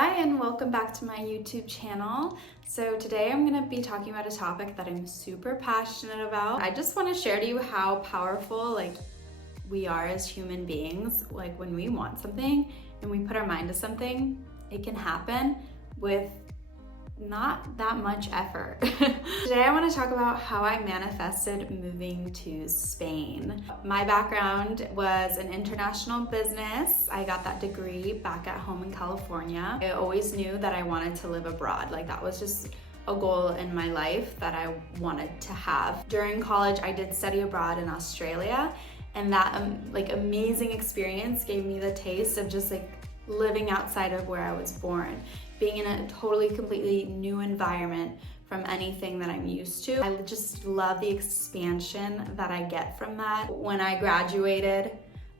Hi and welcome back to my YouTube channel. So today I'm going to be talking about a topic that I'm super passionate about. I just want to share to you how powerful we are as human beings. When we want something and we put our mind to something, it can happen with not that much effort. Today I want to talk about how I manifested moving to Spain. My background was in international business. I got that degree back at home in California. I always knew that I wanted to live abroad. That was just a goal in my life that I wanted to have. During college, I did study abroad in Australia, and that amazing experience gave me the taste of just living outside of where I was born, being in a totally, completely new environment from anything that I'm used to. I just love the expansion that I get from that. When I graduated,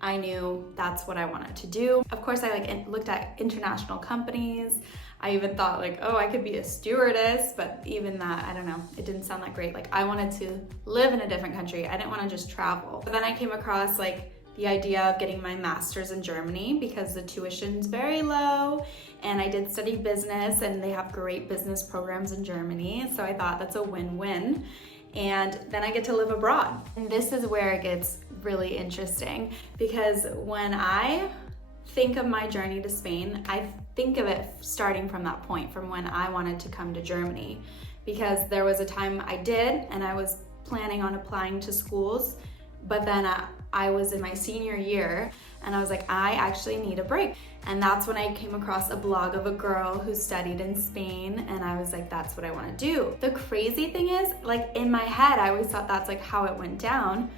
I knew that's what I wanted to do. Of course, I looked at international companies. I even thought oh, I could be a stewardess, but even that, I don't know, it didn't sound that great. I wanted to live in a different country. I didn't want to just travel. But then I came across the idea of getting my master's in Germany because the tuition's very low, and I did study business and they have great business programs in Germany. So I thought that's a win-win. And then I get to live abroad. And this is where it gets really interesting, because when I think of my journey to Spain, I think of it starting from that point, from when I wanted to come to Germany, because there was a time I did and I was planning on applying to schools, but then I was in my senior year and I was I actually need a break. And that's when I came across a blog of a girl who studied in Spain, and I was that's what I want to do. The crazy thing is, in my head, I always thought that's how it went down.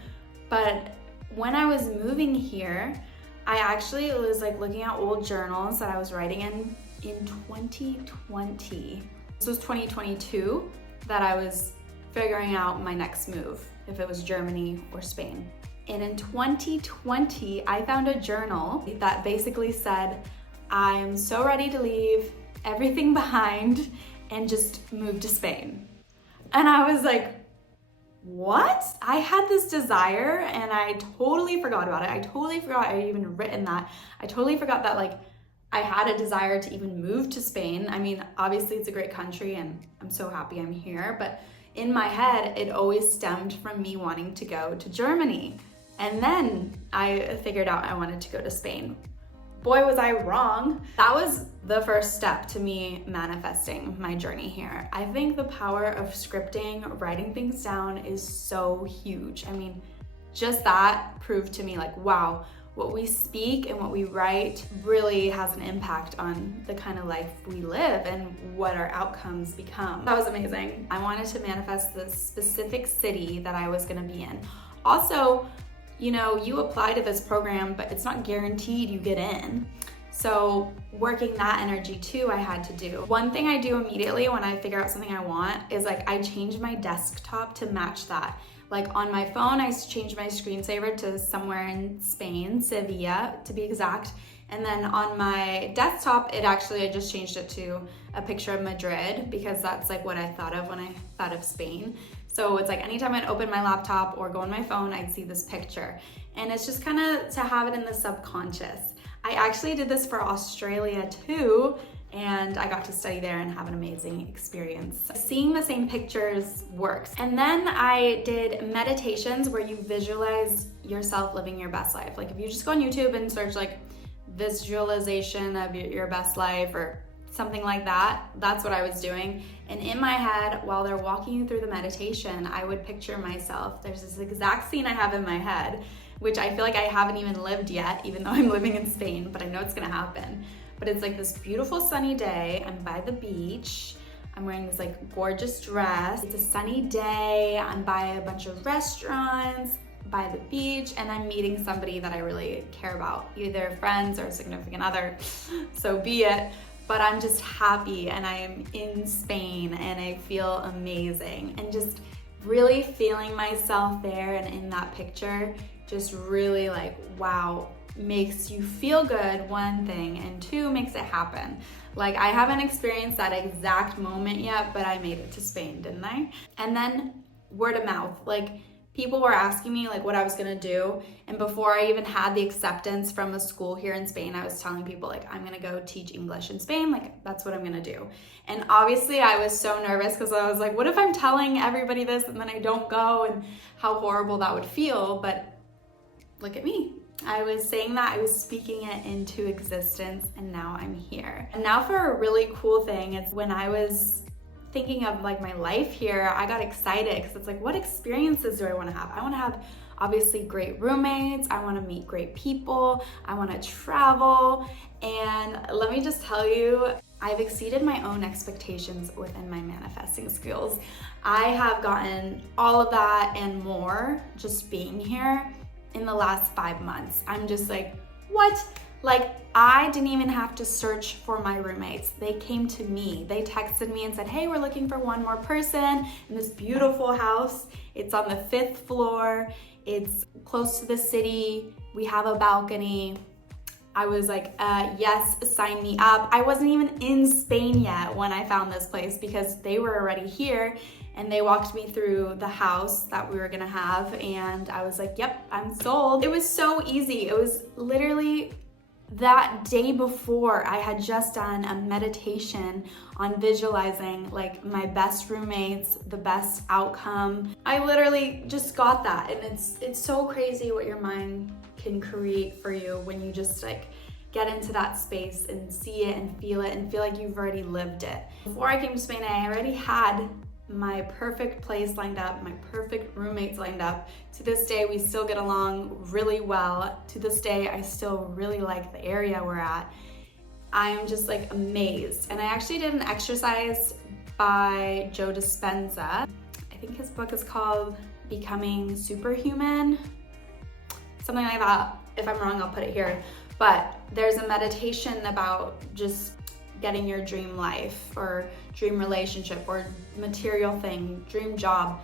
But when I was moving here, I actually was looking at old journals that I was writing in 2020. This was 2022 that I was figuring out my next move, if it was Germany or Spain. And in 2020, I found a journal that basically said, I'm so ready to leave everything behind and just move to Spain. And I was what? I had this desire and I totally forgot about it. I totally forgot I had even written that. I totally forgot that I had a desire to even move to Spain. I mean, obviously it's a great country and I'm so happy I'm here, but in my head, it always stemmed from me wanting to go to Germany. And then I figured out I wanted to go to Spain. Boy, was I wrong. That was the first step to me manifesting my journey here. I think the power of scripting, writing things down is so huge. I mean, just that proved to me wow, what we speak and what we write really has an impact on the kind of life we live and what our outcomes become. That was amazing. I wanted to manifest the specific city that I was gonna be in. Also, you apply to this program, but it's not guaranteed you get in. So working that energy too, I had to do. One thing I do immediately when I figure out something I want is I change my desktop to match that. On my phone, I changed my screensaver to somewhere in Spain, Sevilla to be exact. And then on my desktop, I just changed it to a picture of Madrid, because that's what I thought of when I thought of Spain. So it's anytime I'd open my laptop or go on my phone, I'd see this picture. And it's just kind of to have it in the subconscious. I actually did this for Australia too, and I got to study there and have an amazing experience. Seeing the same pictures works. And then I did meditations where you visualize yourself living your best life. If you just go on YouTube and search visualization of your best life or something like that, that's what I was doing. And in my head, while they're walking you through the meditation, I would picture myself. There's this exact scene I have in my head, which I feel I haven't even lived yet, even though I'm living in Spain, but I know it's gonna happen. But it's this beautiful sunny day. I'm by the beach. I'm wearing this gorgeous dress. It's a sunny day. I'm by a bunch of restaurants, by the beach, and I'm meeting somebody that I really care about, either friends or a significant other, so be it. But I'm just happy and I am in Spain and I feel amazing, and just really feeling myself there and in that picture just really wow, makes you feel good, one thing, and two, makes it happen. I haven't experienced that exact moment yet, but I made it to Spain, didn't I? And then word of mouth, people were asking me like what I was gonna do, and before I even had the acceptance from a school here in Spain, I was telling people like, I'm gonna go teach English in Spain, like that's what I'm gonna do. And obviously I was so nervous because I was like, what if I'm telling everybody this and then I don't go, and how horrible that would feel. But look at me. I was saying that, I was speaking it into existence, and now I'm here. And now for a really cool thing, it's when I was thinking of like my life here, I got excited because it's like, what experiences do I want to have? I want to have obviously great roommates, I want to meet great people, I want to travel, and let me just tell you, I've exceeded my own expectations within my manifesting skills. I have gotten all of that and more just being here in the last 5 months. I'm just like, what? Like, I didn't even have to search for my roommates. They came to me. They texted me and said, hey, we're looking for one more person in this beautiful house. It's on the 5th floor. It's close to the city. We have a balcony. I was like, yes, sign me up. I wasn't even in Spain yet when I found this place because they were already here, and they walked me through the house that we were gonna have, and I was like, yep, I'm sold. It was so easy. It was literally that day before I had just done a meditation on visualizing like my best roommates, the best outcome. I literally just got that, and it's so crazy what your mind can create for you when you just like get into that space and see it and feel like you've already lived it. Before I came to Spain, I already had my perfect place lined up, my perfect roommates lined up. To this day, we still get along really well. To this day, I still really like the area we're at. I'm just like amazed. And I actually did an exercise by Joe Dispenza. I think his book is called Becoming Superhuman, something like that. If I'm wrong, I'll put it here. But there's a meditation about just getting your dream life or dream relationship or material thing, dream job.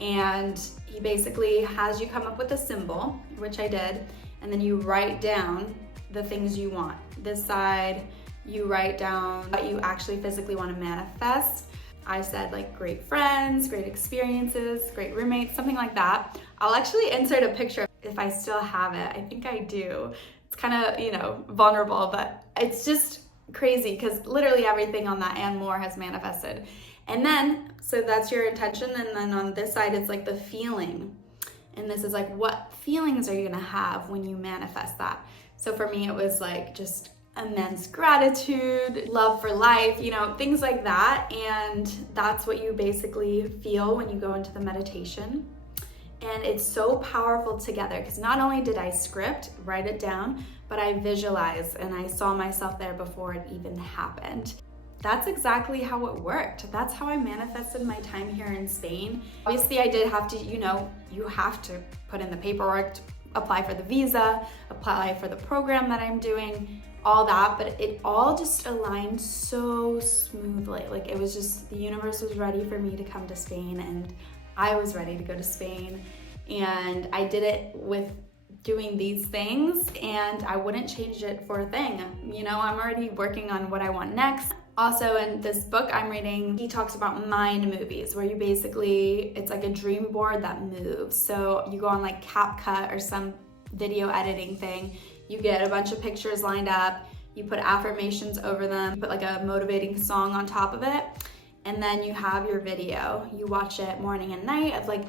And he basically has you come up with a symbol, which I did, and then you write down the things you want. This side, you write down what you actually physically want to manifest. I said like great friends, great experiences, great roommates, something like that. I'll actually insert a picture if I still have it. I think I do. It's kind of, vulnerable, but it's just crazy because literally everything on that and more has manifested. And then, so that's your intention, and then on this side, it's like the feeling. And this is like, what feelings are you gonna have when you manifest that? So for me, it was like just immense gratitude, love for life, things like that. And that's what you basically feel when you go into the meditation. And it's so powerful together because not only did I write it down, but I visualized and I saw myself there before it even happened. That's exactly how it worked. That's how I manifested my time here in Spain. Obviously, I did have to, you have to put in the paperwork, apply for the visa, apply for the program that I'm doing, all that, but it all just aligned so smoothly. Like it was just, the universe was ready for me to come to Spain, and I was ready to go to Spain. And I did it with doing these things, and I wouldn't change it for a thing. I'm already working on what I want next. Also, in this book I'm reading, he talks about mind movies, where you basically, it's like a dream board that moves. So you go on like CapCut or some video editing thing, you get a bunch of pictures lined up, you put affirmations over them, put like a motivating song on top of it, and then you have your video. You watch it morning and night of like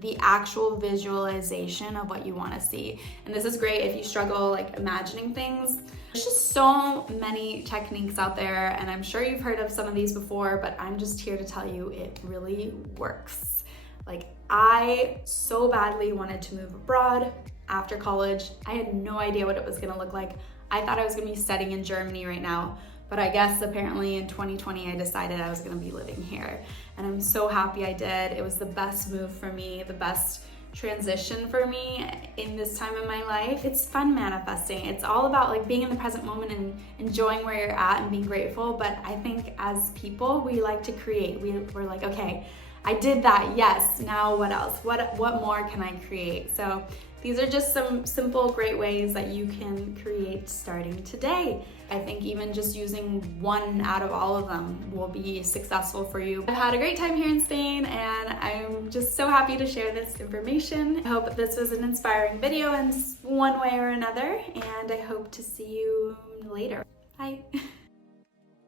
the actual visualization of what you want to see. And this is great if you struggle like imagining things. There's just so many techniques out there, and I'm sure you've heard of some of these before, but I'm just here to tell you it really works. Like, I so badly wanted to move abroad after college. I had no idea what it was gonna look like. I thought I was gonna be studying in Germany right now, but I guess apparently in 2020 I decided I was gonna be living here. And I'm so happy I did. It was the best move for me, the best transition for me in this time in my life. It's fun manifesting. It's all about like being in the present moment and enjoying where you're at and being grateful. But I think as people, we like to create. We're like, okay, I did that, yes, now what else? What more can I create? So these are just some simple, great ways that you can create starting today. I think even just using one out of all of them will be successful for you. I've had a great time here in Spain, and I'm just so happy to share this information. I hope this was an inspiring video in one way or another, and I hope to see you later. Bye.